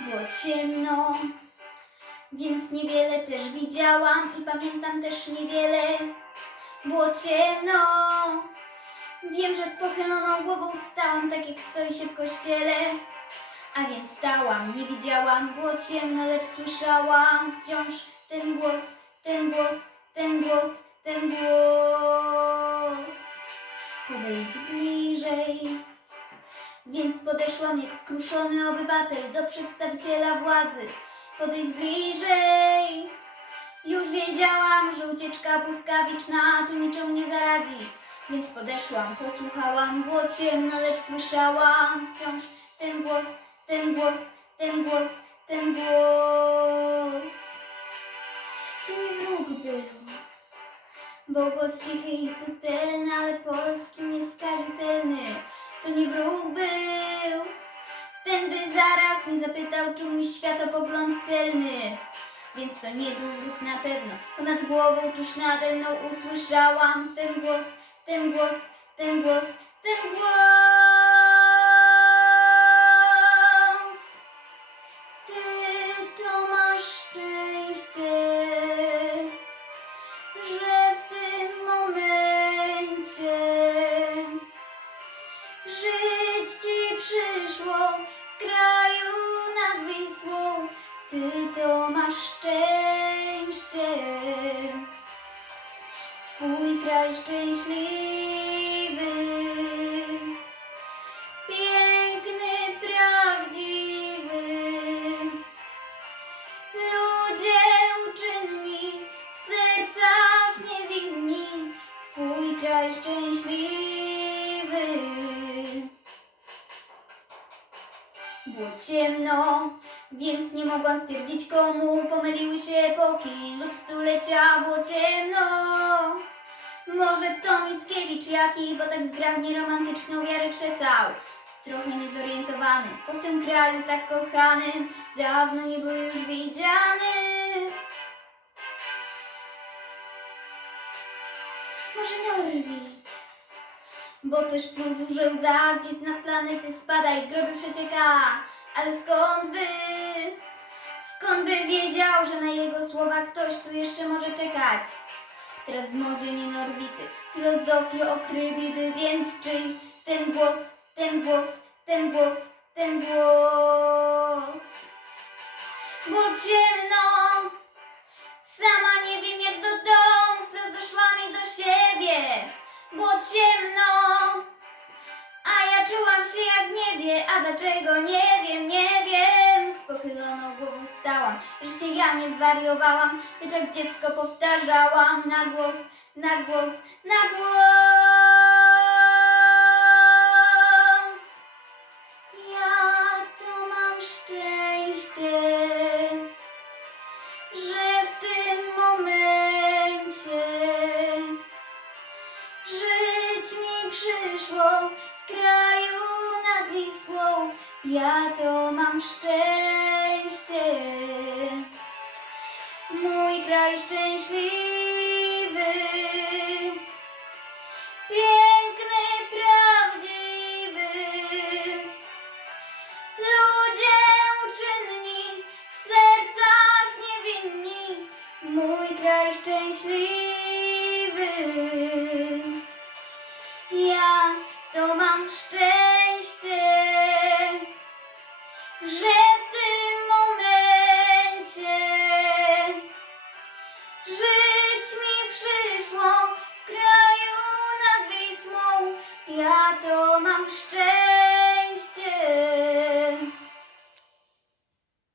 Było ciemno, więc niewiele też widziałam i pamiętam też niewiele. Było ciemno, wiem, że z pochyloną głową stałam, tak jak stoi się w kościele. A więc stałam, nie widziałam, było ciemno, lecz słyszałam wciąż ten głos, ten głos, ten głos, ten głos. Podejdź bliżej. Więc podeszłam jak skruszony obywatel do przedstawiciela władzy. Podejdź bliżej. Już wiedziałam, że ucieczka błyskawiczna tu niczemu nie zaradzi. Więc podeszłam, posłuchałam, było ciemno, lecz słyszałam wciąż ten głos, ten głos, ten głos, ten głos. To nie wróg był, bo głos cichy i subtelny, ale polski nieskazitelny. To nie wróg był, ten by zaraz mnie zapytał, czy mój światopogląd celny. Więc to nie był wróg na pewno. Ponad głową tuż nade mną usłyszałam ten głos, ten głos, ten głos, ten głos. Ty to masz Ty to masz szczęście, twój kraj szczęśliwy, piękny, prawdziwy. Ludzie uczynni, w sercach niewinni, Twój kraj szczęśliwy. Było ciemno, więc nie mogłam stwierdzić komu pomyliły się epoki lub stulecia. Było ciemno. Może to Mickiewicz jaki, bo tak zgrabnie romantyczną wiarę krzesał. Trochę niezorientowany, po tym kraju tak kochanym, dawno nie był już widziany. Może Norwid, bo coś pluł łza, gdzie na planety spada i groby przecieka. Ale skąd by, skąd by wiedział, że na jego słowa ktoś tu jeszcze może czekać? Teraz w modzie nie Norwity, filozofię okrybidy, więc czyj ten głos, ten głos, ten głos, ten głos. Było ciemno, sama nie wiem jak do domu, wprost doszła mi do siebie. Było ciemno, a ja czułam się jak niebie, a dlaczego nie pochyloną głową stałam, wreszcie ja nie zwariowałam, lecz jak dziecko powtarzałam na głos, na głos, na głos. Ja to mam szczęście, że w tym momencie żyć mi przyszło w kraju nad Wisłą. Ja to mam szczęście, szczęśliwy. Ja to mam szczęście, że w tym momencie żyć mi przyszło w kraju nad Wisłą. Ja to mam szczęście.